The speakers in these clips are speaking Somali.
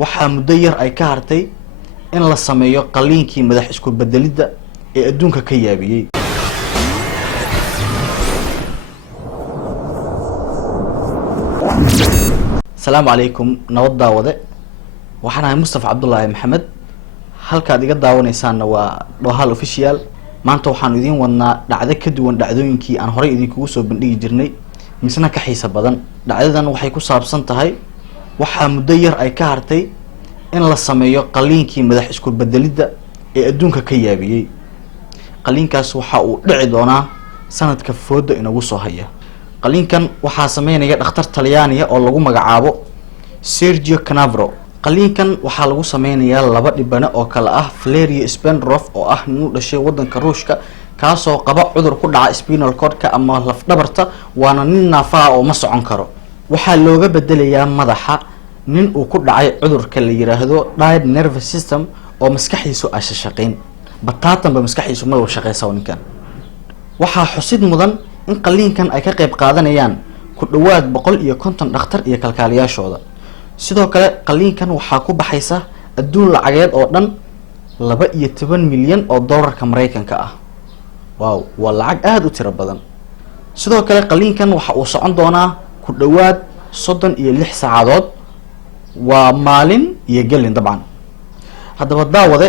waxaa muddo yar ay ka hartay in la sameeyo qaliinkii madax isku bedelidda ee adduunka ka yaabiyey. Asalaamu calaykum nabad daawade, waxaan ahay Mustafa Cabdullaahi Maxamed. halkaad iga daawanaysaana waa Dhohal Official. maanta waxaan idiin wadnaa dhacdo ka duwan dhacdooyinkii aan horey idinkugu soo bandhigi jirnay, misna ka xiiso badan. dhacdadan waxay ku saabsan tahay waxaa muddo yar ay ka hartay in la sameeyo qaliinkii madax isku bedelidda ee adduunka ka yaabiyey. qaliinkaas waxa uu dhici doonaa sanadka fooda inagu soo haya. qaliinkan waxaa sameynaya dhakhtar Talyaaniga oo lagu magacaabo Sergio Canavero. qaliinkan waxaa lagu sameynayaa laba dhibane oo kala ah Valerio Spendrov oo ah nin u dhashay wadanka Ruushka kaasoo qaba cudur ku dhaca spinal cord-ka ama laf dhabarta, waana nin naafa oo ma socon karo. waxaa looga bedelayaa madaxa nin uu ku dhacay cudurka la yiraahdo died nervous system oo maskaxdiisu ay shaqeyn bataatanba maskaxdiisu ma shaqeyso. ninkan waxaa xusid mudan in qaliinkan ay ka qayb qaadanayaan ku dhawaad 150 dhakhtar iyo kalkaaliyaashooda. sidoo kale qaliinkan waxaa ku baxaysa adduun lacageed oo dhan 12 milyan oo dollarka Mareykanka ah. waaw, waa lacag aad u tiro badan. sidoo kale qaliinkan waxa uu socon doonaa ku dhawaad 36 saacadood, waa maalin iyo gelin dabcan. haddaba daawade,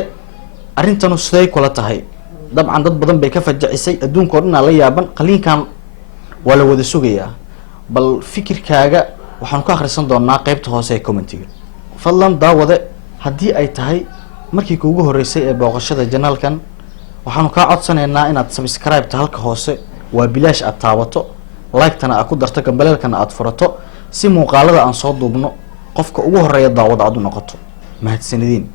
arintanu siday kula tahay? dabcan dad badan bay ka fajacisay, adduunka oo dhan la yaaban. qaliinkan waa la wada sugayaa, bal fikirkaaga waxaan ku akhrisan doonaa qaybta hoose ee commentiga. fadlan daawade, haddii ay tahay markii kuugu horeysay ee booqashada janaalkan, waxaanu kaa codsanaynaa inaad subscribe-ta halka hoose, waa bilaash aad taabato, like-tana aad ku darto, gambaleelkana aad furato, si muuqaalada aan soo duubno qofka ugu horeeya daawada aad u noqoto. mahadsanidin.